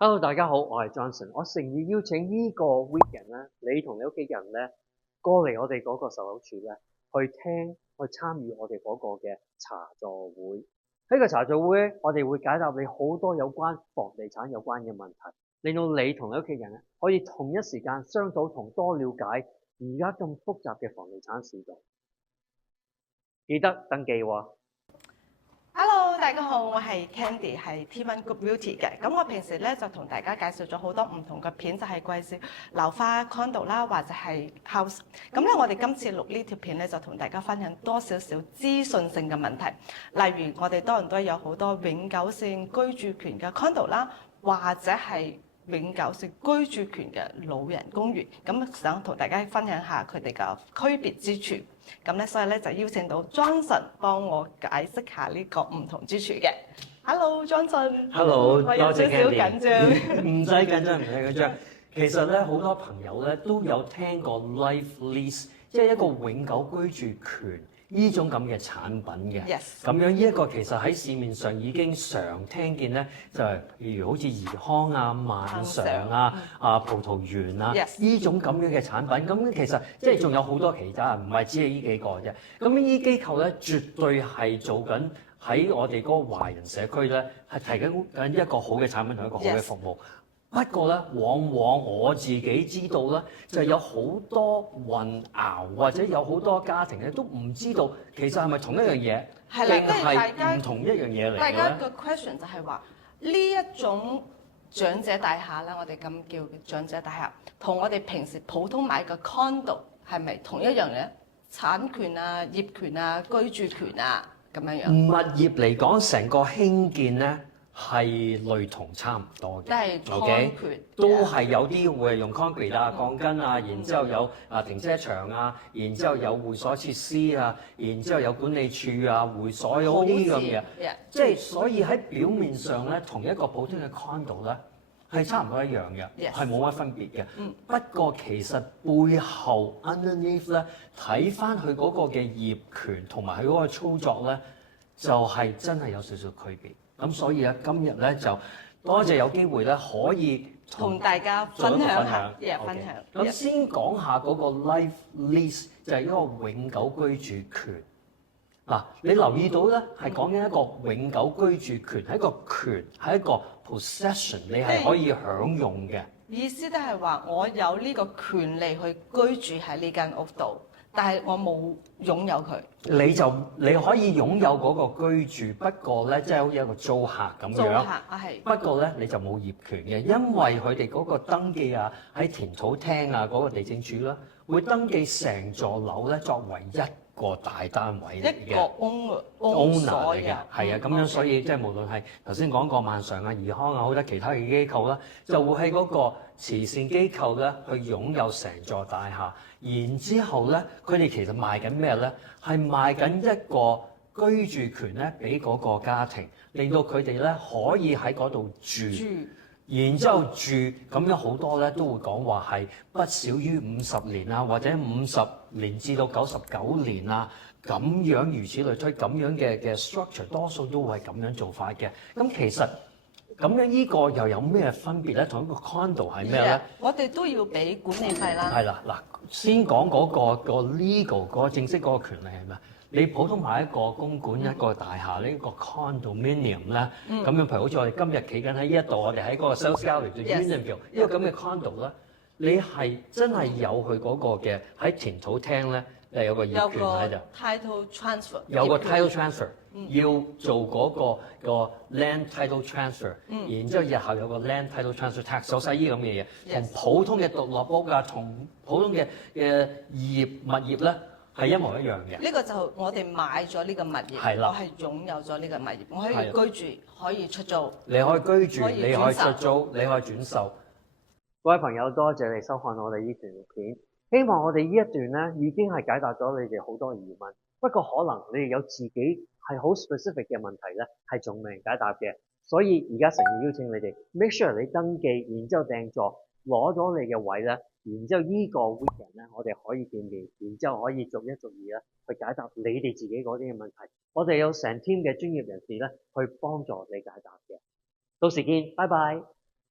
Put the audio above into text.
Hello，大家好，我係 Johnson。我誠意邀請呢個 weekend 咧，你同你屋企人咧過嚟我哋嗰個售樓處咧，去聽、去參與我哋嗰個嘅茶座會。喺個茶座會咧，我哋會解答你好多有關房地產有關嘅問題，令到你同你屋企人咧可以同一時間商討同多了解而家咁複雜嘅房地產市道。記得登記喎。Hello，大家好，我係 Candy，係 T1 Group Beauty 嘅。咁我平時咧就同大家介紹咗好多唔同嘅片，就係介紹樓花 condo 啦，或者係 house。咁咧，我哋今次錄呢條片咧，就同大家分享多少少資訊性嘅問題。例如，我哋多倫多有好多永久性居住權嘅 condo 啦，或者係永久性居住權嘅老人公寓。咁想同大家分享下佢哋嘅區別之處。咁咧，所以咧就邀請到 Johnson 幫我解釋下呢個唔同之處嘅。Hello，Johnson。Hello，我有少少緊張。唔使緊張，唔使緊張。其實咧，好多朋友咧都有聽過 life lease， 即係一個永久居住權呢種咁嘅產品嘅。Yes。咁樣呢一個其實喺市面上已經常聽見咧，就係譬如好似怡康啊、萬常啊、葡萄園啊呢種咁樣嘅產品。咁其實即係仲有好多其他，唔係只係呢幾個啫。咁呢啲機構咧，絕對係做緊喺我哋嗰個華人社區咧，係提供緊一個好嘅產品同一個好嘅服務。不過咧，往往我自己知道咧，就有好多混淆，或者有好多家庭咧都唔知道其實係咪同一樣嘢，定係唔同一樣嘢嚟嘅咧？大家個 question 就係話呢一種長者大廈啦，我哋咁叫嘅長者大廈，同我哋平時普通買嘅 condo 係咪同一樣嘅？產權啊、業權啊、居住權啊咁樣樣。物業嚟講，成個興建咧，係類同差唔多嘅，OK， 都係有啲會係用 concrete 啊、鋼筋啊，然之後有停車場啊，然之後有會所設施啊，然之後有管理處啊、會所有啲咁嘅，即係所以喺表面上咧，同一個普通嘅 condo 咧係差唔多一樣嘅，係冇乜分別嘅。不過其實背後 underneath 咧，睇翻佢嗰個嘅業權同埋佢嗰個操作咧，就係真係有少少區別。咁所以今日咧就多謝有機會咧可以同大家分享下，分享。咁先講下嗰個 life lease 就係一個永久居住權。嗱，你留意到咧係講緊一個永久居住權，係一個權，係一個 possession， 你係可以享用嘅。意思都係話我有呢個權利去居住喺呢間屋度。但係我冇擁有佢，你可以擁有嗰個居住，不過咧即係好似一個租客咁樣。租客係。不過咧你就冇業權嘅，因為佢哋嗰個登記啊，喺田土廳啊嗰個地政處啦，會登記成座樓咧作為一個大單位嚟嘅。一個 owner 嚟嘅，係啊，咁樣所以即係無論係頭先講過萬常啊、怡康啊，好多其他嘅機構啦，就會喺嗰個慈善機構咧去擁有成座大廈。然之後咧，佢哋其實賣緊咩咧？係賣緊一個居住權咧，俾嗰個家庭，令到佢哋咧可以喺嗰度住。然之後住咁樣好多咧，都會講話係不少於50年啊，或者50年至到99年啊，咁樣如此類推，咁樣嘅 structure 多數都會係咁樣做法嘅。咁其實咁樣呢個又有咩分別咧？同一個 condo 係咩咧？我哋都要俾管理費啦。係啦，嗱，先講嗰個 legal 嗰個正式嗰個權利係咩？你普通買一個公館一個大廈呢個 condominium 咧，咁樣譬如好似我哋今日企緊喺呢一度，我哋喺嗰個 sales gallery 做 interview，呢個咁嘅 condo 咧，你係真係有佢嗰個嘅喺田土廳咧，有個業權喺度。title transfer。有個 title transfer，要做嗰個 land title transfer，然之後日後有個 land title transfer tax，有曬呢咁嘅嘢，同普通嘅獨立屋啊，同普通嘅物業咧。係一模一樣嘅。呢個就我哋買咗呢個物業，我係擁有咗呢個物業，我可以居住，可以出租。你可以居住，你可以出租，你可以轉售。各位朋友，多謝你收看我哋呢段片。希望我哋呢一段咧已經係解答咗你哋好多疑問。不過可能你哋有自己係好 specific 嘅問題咧，係仲未解答嘅。所以而家誠意邀請你哋 make sure 你登記，然之後訂座，攞咗你嘅位咧。然之後呢個 weekend 咧，我哋可以見面，然之後可以逐一逐二咧去解答你哋自己嗰啲嘅問題。我哋有成 team 嘅專業人士咧去幫助你解答嘅。到時見，拜拜。